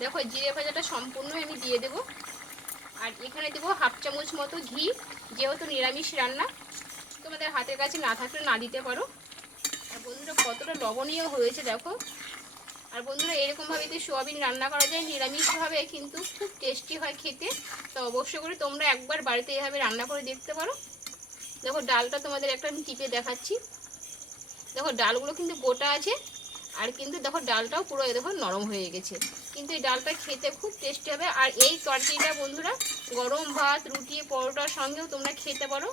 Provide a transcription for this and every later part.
দেখো জিরে ভাজাটা সম্পূর্ণ আমি দিয়ে দেবো। আর এখানে দেবো হাফ চামচ মতো ঘি, যেহেতু নিরামিষ রান্না, তোমাদের হাতের কাছে না থাকলে না দিতে পারো। আর বন্ধুরা, কতটা লবণীয় হয়েছে, দেখো। আর বন্ধুরা, এরকমভাবে যদি সোয়াবিন রান্না করা যায়, নিরামিষভাবে কিন্তু খুব টেস্টি হয় খেতে। তো অবশ্যই করে তোমরা একবার বাড়িতে এভাবে রান্না করে দেখতে পারো। দেখো, ডালটা তোমাদের একটা আমি টিপে দেখাচ্ছি। দেখো, ডালগুলো কিন্তু গোটা আছে, আর কিন্তু দেখো, ডালটাও পুরো, দেখো, নরম হয়ে গেছে। কিন্তু এই ডালটা খেতে খুব টেস্টি হবে। আর এই তরকারিটা বন্ধুরা, গরম ভাত, রুটি, পরোটার সঙ্গেও তোমরা খেতে পারো।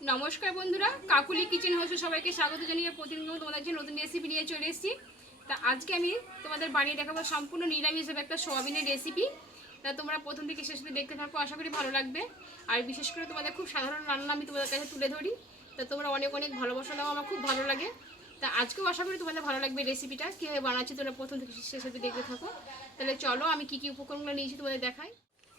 নমস্কার বন্ধুরা, কাকুলি কিচেন হাউসে সবাইকে স্বাগত জানিয়ে প্রতিদিন তোমাদের জন্য নতুন রেসিপি নিয়ে চলে এসেছি। তা আজকে আমি তোমাদের বানিয়ে দেখাবো সম্পূর্ণ নিরামিষ হবে একটা সোয়াবিনের রেসিপি তা তোমরা প্রথম থেকে শেষ পর্যন্ত দেখতে থাকো, আশা করি ভালো লাগবে। আর বিশেষ করে তোমাদের খুব সাধারণ রান্না আমি তোমাদের কাছে তুলে ধরি। তা তোমরা অনেক অনেক ভালোবাসা দাও আমার খুব ভালো লাগে। তা আজকেও আশা করি তোমাদের ভালো লাগবে রেসিপিটা কীভাবে বানাচ্ছি তোমরা প্রথম থেকে শেষ পর্যন্ত দেখতে থাকো। তাহলে চলো আমি কী কী উপকরণগুলো নিয়েছি তোমাদের দেখাই।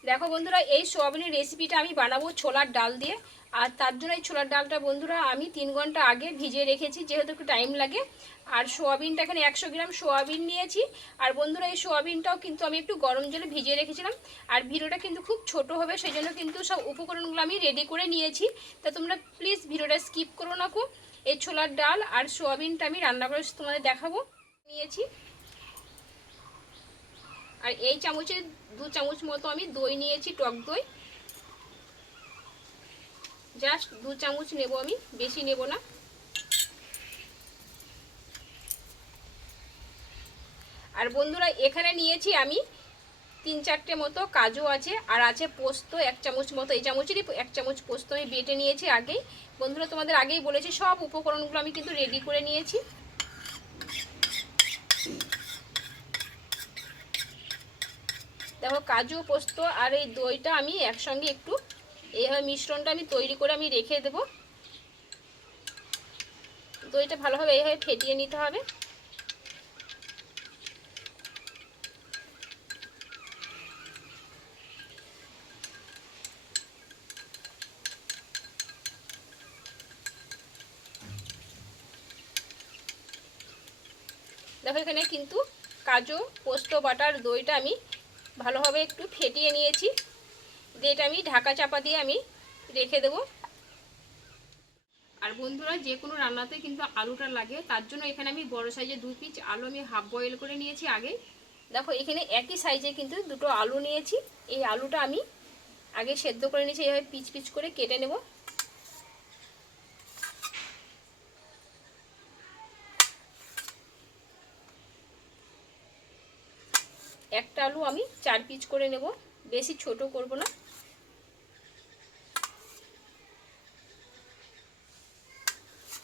দেখো বন্ধুরা, এই সোয়াবিনের রেসিপিটা আমি বানাবো ছোলার ডাল দিয়ে। আর তার জন্য এই ছোলার ডালটা বন্ধুরা আমি তিন ঘণ্টা আগে ভিজিয়ে রেখেছি, যেহেতু একটু টাইম লাগে। আর সোয়াবিনটা এখানে একশো গ্রাম সোয়াবিন নিয়েছি। আর বন্ধুরা, এই সোয়াবিনটাও কিন্তু আমি একটু গরম জলে ভিজিয়ে রেখেছিলাম। আর ভিডিওটা কিন্তু খুব ছোট হবে সেই জন্য কিন্তু সব উপকরণগুলো আমি রেডি করে নিয়েছি। তা তোমরা প্লিজ ভিডিওটা স্কিপ করো না খুব। এই ছোলার ডাল আর সোয়াবিনটা আমি রান্না করে তোমাদের দেখাবো। নিয়েছি। আর এই চামচে দু চামচ মতো আমি দই নিয়েছি, টক দই। জাস্ট দু চামচ নেব আমি, বেশি নেব না। আর বন্ধুরা, এখানে নিয়েছি আমি তিন চারটে মতো কাজু আছে, আর আছে পোস্ত, এক চামচ মতো, এই চামচেরই এক চামচ পোস্ত আমি বেটে নিয়েছি আগেই। বন্ধুরা, তোমাদের আগেই বলেছি, সব উপকরণগুলো আমি কিন্তু রেডি করে নিয়েছি। দেখো, কাজু, পোস্ত আর এই দইটা আমি একসঙ্গে একটু, এইভাবে মিশ্রণটা আমি তৈরি করে আমি রেখে দেব। দইটা ভালোভাবে এইভাবে ফেটিয়ে নিতে হবে। দেখো এখানে কিন্তু কাজু, পোস্ত, বাটার দইটা আমি ভালোভাবে একটু ফেটিয়ে নিয়েছি। দিয়ে আমি ঢাকা চাপা দিয়ে আমি রেখে দেব। আর বন্ধুরা, যে কোনো রান্নাতে কিন্তু আলুটা লাগে, তার জন্য এখানে আমি বড় সাইজের দু পিস আলু আমি হাফ বয়েল করে নিয়েছি আগে। দেখো, এখানে একই সাইজে কিন্তু দুটো আলু নিয়েছি। এই আলুটা আমি আগে সেদ্ধ করে নিয়েছি, এইভাবে পিচ পিচ করে কেটে নেব। একটা আলু আমি চার পিচ করে নেব। বেশি ছোট করব না।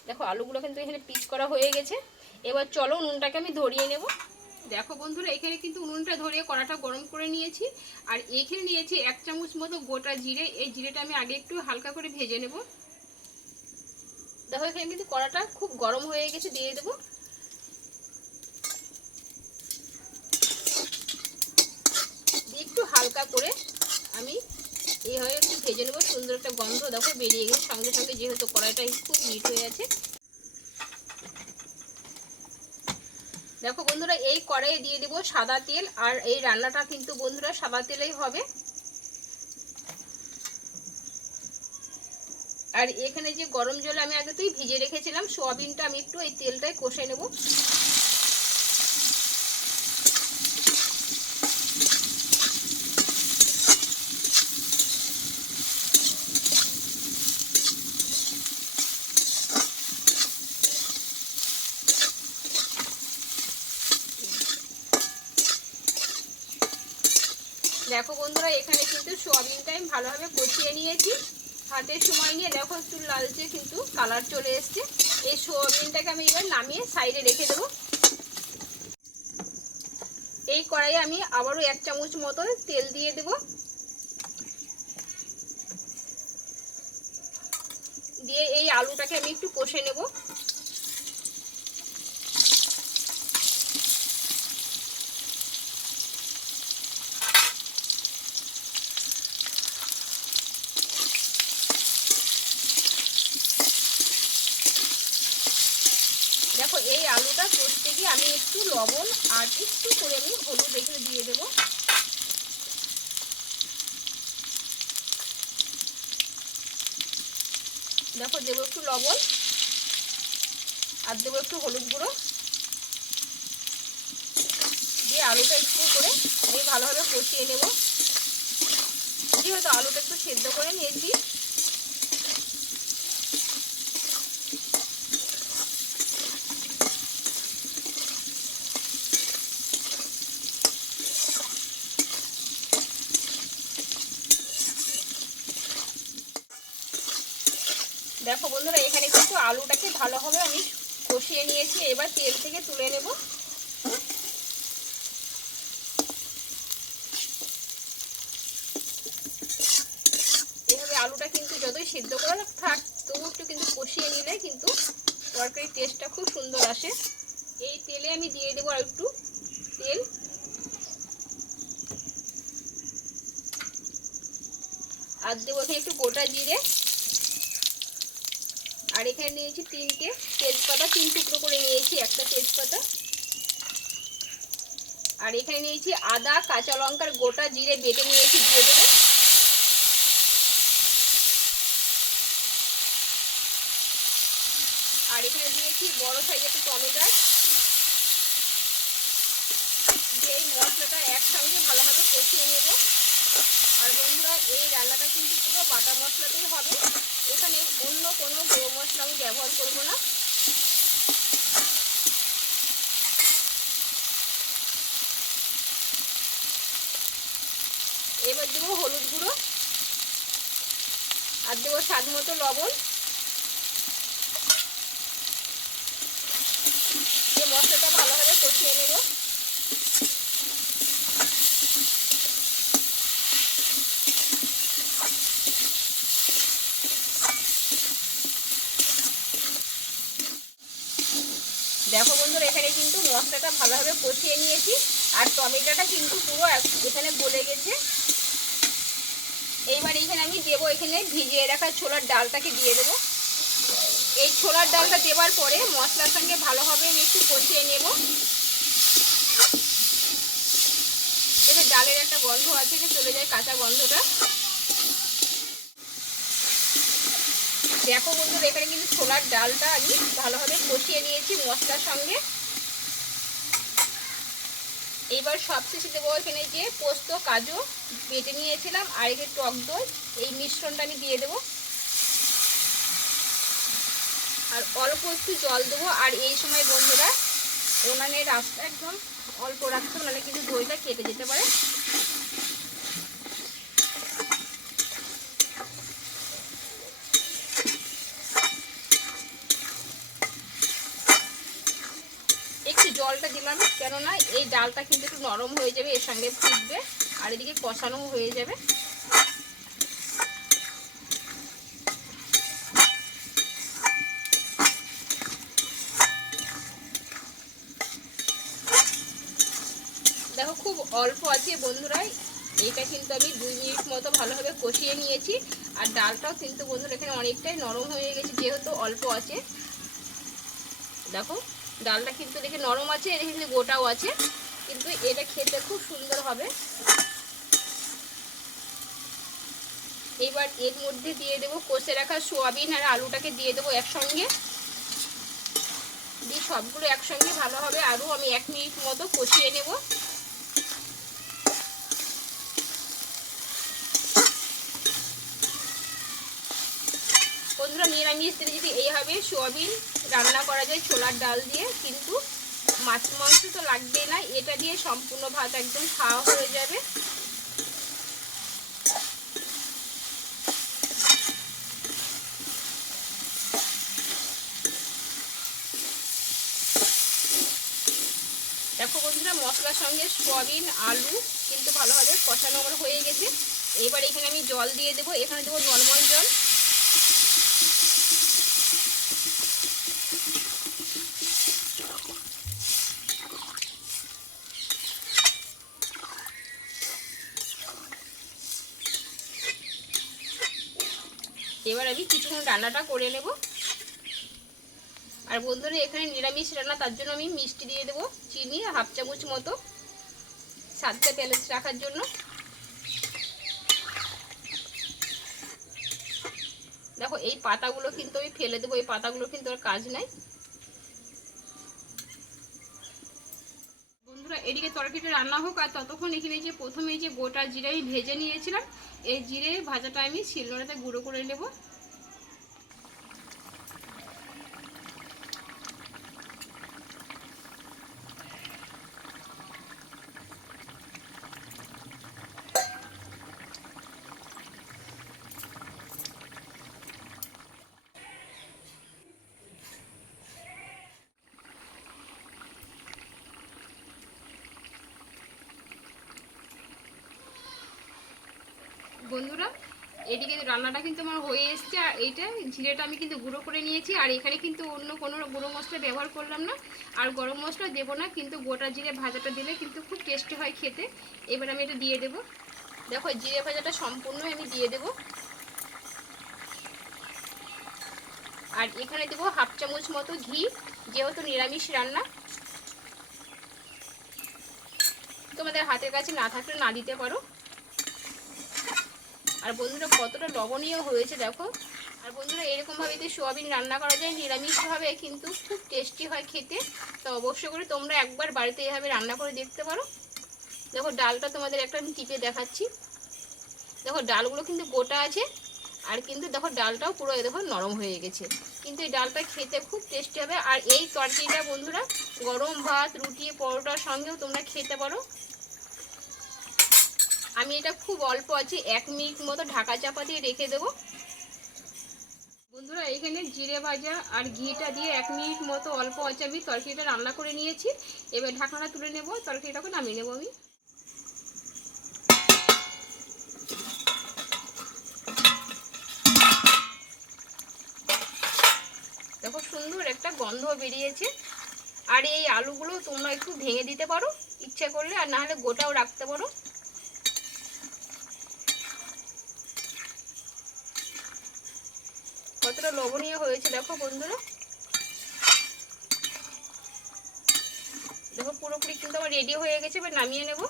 দেখো, আলুগুলো কিন্তু এখানে পিচ করা হয়ে গেছে। এবার চলো উনুনটাকে আমি ধরিয়ে নেব। দেখো বন্ধুরা, এখানে কিন্তু উনুনটা ধরিয়ে কড়াটা গরম করে নিয়েছি। আর এখানে নিয়েছি এক চামচ মতো গোটা জিরে। এই জিরেটা আমি আগে একটু হালকা করে ভেজে নেব। দেখো, এখানে কিন্তু কড়াটা খুব গরম হয়ে গেছে, দিয়ে দেবো একটু হালকা করে আমি এইভাবে একটু ভেজে নেব, সুন্দর একটা গন্ধ দেখো বেরিয়ে গেছে সঙ্গে সঙ্গে যেহেতু কড়াইটা খুব হিট হয়ে আছে। দেখো বন্ধুরা, এই কড়াইয়ে দিয়ে দেবো সাদা তেল আর এই রান্নাটা কিন্তু বন্ধুরা সাদা তেলেই হবে। আর এখানে যে গরম জল আমি আগে তুই ভিজে রেখেছিলাম, সোয়াবিনটা আমি একটু এই তেলটায় কষে নেব। দেখো বন্ধুরা, এখানে কিন্তু সোয়াবিনটা আমি ভালোভাবে কষিয়ে নিয়েছি। হাতের সময় নিয়ে দেখো একটু লালচে কিন্তু কালার চলে এসছে। এই সোয়াবিনটাকে আমি এবার নামিয়ে সাইডে রেখে দেবো। এই কড়াইয়ে আমি আবারও এক চামচ মতো তেল দিয়ে দেব। দিয়ে এই আলুটাকে আমি একটু কষে নেব। আলুটা কষতে গিয়ে আমি একটু লবণ আর একটু করে আমি হলুদ এখানে দিয়ে দেবো। দেখো দেবো একটু লবণ আর দেবো একটু হলুদ গুঁড়ো। দিয়ে আলুটা একটু করে আমি ভালোভাবে কষিয়ে নেব। যেহেতু আলুটা একটু সেদ্ধ করে নিয়েছি দেখো বন্ধুরা এখানে কিন্তু আলুটাকে ভালোভাবে আমি কষিয়ে নিয়েছি, এবার তেল থেকে তুলে নেব। এভাবে আলুটা কিন্তু যতই সিদ্ধ করা থাক, তবু একটু কিন্তু কষিয়ে নিলে কিন্তু তরকারির টেস্টটা খুব সুন্দর আসে। এই তেলে আমি দিয়ে দেবো আর একটু তেল। আর দেবো একটু গোটা জিরে। আর এখানে নিয়েছি তিনটে তেজপাতা, তিন টুকরো করে নিয়েছি, একটা তেজপাতা। আর এখানে নিয়েছি আদা, কাঁচা লঙ্কার গোটা জিরে বেটে নিয়েছি, দিয়ে দেবো। আর এখানে দিয়েছি বড় সাইজ একটা টমেটো। দিয়ে এই মশলাটা একসঙ্গে ভালোভাবে কষিয়ে নেব। আর বন্ধুরা, এই রান্নাটা কিন্তু পুরো বাটা মশলাতেই হবে। এখানে অন্য কোনো গুঁড়ো মশলা আমি ব্যবহার করব না। এবার দেবো হলুদ গুঁড়ো। আর দেবো স্বাদ মতো লবণ দিয়ে মশলাটা ভালোভাবে কষিয়ে নেব দেখো বন্ধুরা এখানে কিন্তু মশলাটা ভালোভাবে কষিয়ে নিয়েছি। আর টমেটোটা কিন্তু পুরো এখানে গলে গেছে। এইবার এখানে আমি দেবো, এখানে ভিজিয়ে রাখা ছোলার ডালটাকে দিয়ে দেবো। এই ছোলার ডালটা দেওয়ার পরে মশলার সঙ্গে ভালোভাবে আমি একটু কষিয়ে নেব। এতে ডালের একটা গন্ধ আছে যে চলে যায় কাঁচা গন্ধটা। দেখো বন্ধুরা, এখানে কিন্তু ছোলার ডালটা আমি ভালোভাবে কষিয়ে নিয়েছি মশলার সঙ্গে। এইবার সবশেষে দেবো এখানে যে পোস্ত, কাজু বেটে নিয়েছিলাম, আর এখানে টক দই, এই মিশ্রণটা আমি দিয়ে দেবো। আর অল্প একটু জল দেবো, আর এই সময় বন্ধুরা, ওনানের রাস্তা একদম অল্প রাখতে নাহলে কিন্তু দইটা কেটে যেতে পারে একটু জলটা দিলাম, কেননা এই ডালটা কিন্তু একটু নরম হয়ে যাবে, এর সঙ্গে ফুটবে, আর এদিকে কষানো হয়ে যাবে। দেখো, খুব অল্প আছে বন্ধুরা এইটা কিন্তু আমি দুই মিনিট মতো ভালোভাবে কষিয়ে নিয়েছি, আর ডালটাও কিন্তু বন্ধুরা এখানে অনেকটাই নরম হয়ে গেছে, যেহেতু অল্প আছে। দেখো ডালটা কিন্তু দেখে নরম আছে এটা কিন্তু গোটাও আছে, কিন্তু এটা খেতে খুব সুন্দর হবে। এবার এর মধ্যে দিয়ে দেবো কষে রাখা সোয়াবিন আর আলুটাকে দিয়ে দেবো একসঙ্গে। দিয়ে সবগুলো একসঙ্গে ভালোভাবে আরও আমি এক মিনিট মতো কষিয়ে নেব। বন্ধুরা, নিরামিষ দিনে যদি এইভাবে সোয়াবিন রান্না করা যায়, ছোলার ডাল দিয়ে, কিন্তু মাছ মাংস তো লাগবেই না, এটা দিয়ে সম্পূর্ণ ভাত একদম খাওয়া হয়ে যাবে। দেখো বন্ধুরা, মশলার সঙ্গে সয়াবিন, আলু, কিন্তু ভালোভাবে কষানো আমার হয়ে গেছে। এবার এখানে আমি জল দিয়ে দেবো, এখানে দেবো নর্মাল জল। এবার আমি কিছুক্ষণ রান্নাটা করে নেব। আর বন্ধুরা, এখানে নিরামিষ রান্না, তার জন্য আমি মিষ্টি দিয়ে দেবো, চিনি, হাফ চামচ মতো স্বাদটা ব্যালেন্স রাখার জন্য। দেখো, এই পাতাগুলো কিন্তু আমি ফেলে দেবো, এই পাতাগুলো কিন্তু আর কাজ নাই। বন্ধুরা, এদিকে তরকারিটা রান্না হোক আর ততক্ষণ এখানে যে প্রথমে যে গোটা জিরে আমি ভেজে নিয়েছিলাম, এই জিরে ভাজাটা আমি শিলনোড়াতে গুঁড়ো করে নেব। বন্ধুরা, এদিকে রান্নাটা কিন্তু আমার হয়ে এসছে, আর এইটা জিরেটা আমি কিন্তু গুঁড়ো করে নিয়েছি, আর এখানে কিন্তু অন্য কোনো গুঁড়ো মশলা ব্যবহার করলাম না, আর গরম মশলা দেবো না, কিন্তু গোটা জিরে ভাজাটা দিলে কিন্তু খুব টেস্টি হয় খেতে। এবার আমি এটা দিয়ে দেবো। দেখো, জিরে ভাজাটা সম্পূর্ণ আমি দিয়ে দেবো। আর এখানে দেবো হাফ চামচ মতো ঘি, যেহেতু নিরামিষ রান্না। তোমাদের হাতের কাছে না থাকলে না দিতে পারো। আর বন্ধুরা কতটা লবণীয় হয়েছে দেখো। আর বন্ধুরা এরকমভাবে যদি সোয়াবিন রান্না করা যায় নিরামিষভাবে কিন্তু খুব টেস্টি হয় খেতে। তো অবশ্যই করে তোমরা একবার বাড়িতে এভাবে রান্না করে দেখতে পারো। দেখো ডালটা তোমাদের একটা আমি টিপে দেখাচ্ছি। দেখো ডালগুলো কিন্তু গোটা আছে, আর কিন্তু দেখো ডালটাও পুরো দেখো নরম হয়ে গেছে। কিন্তু এই ডালটা খেতে খুব টেস্টি হবে। আর এই তরকারিটা বন্ধুরা গরম ভাত, রুটি, পরোটার সঙ্গেও তোমরা খেতে পারো। আমি এটা খুব অল্প আছে, এক মিনিট মতো ঢাকা চাপা দিয়ে রেখে দেবো। বন্ধুরা এখানে জিরে ভাজা আর ঘিটা দিয়ে এক মিনিট মতো অল্প আছে আমি তরকারিটা রান্না করে নিয়েছি। এবার ঢাকনাটা তুলে নেব তরকারিটাকে নামিয়ে নেব আমি। দেখো সুন্দর একটা গন্ধ বেরিয়েছে। আর এই আলুগুলো তোমরা একটু ভেঙে দিতে পারো, ইচ্ছা করলে, আর না হলে গোটাও রাখতে পারো। কতটা লবণীয় হয়েছে, দেখো বন্ধুরা। দেখো পুরোপুরি কিন্তু আমার রেডি হয়ে গেছে, এবার নামিয়ে নেব।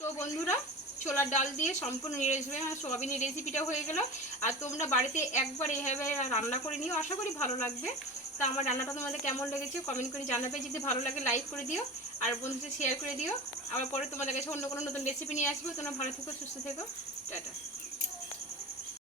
তো বন্ধুরা, ছোলার ডাল দিয়ে সম্পূর্ণ রেসিপি সোয়াবিনের রেসিপিটা হয়ে গেল। আর তোমরা বাড়িতে একবার এভাবে রান্না করে নিও, আশা করি ভালো লাগবে। তা আমার রান্নাটা তোমাদের কেমন লেগেছে কমেন্ট করে জানাবে। যদি ভালো লাগে লাইক করে দিও। আর বন্ধুদের শেয়ার করে দিও। আবার পরে তোমাদের কাছে অন্য কোনো নতুন রেসিপি নিয়ে আসব। তোমরা ভালো থেকো, সুস্থ থেকো।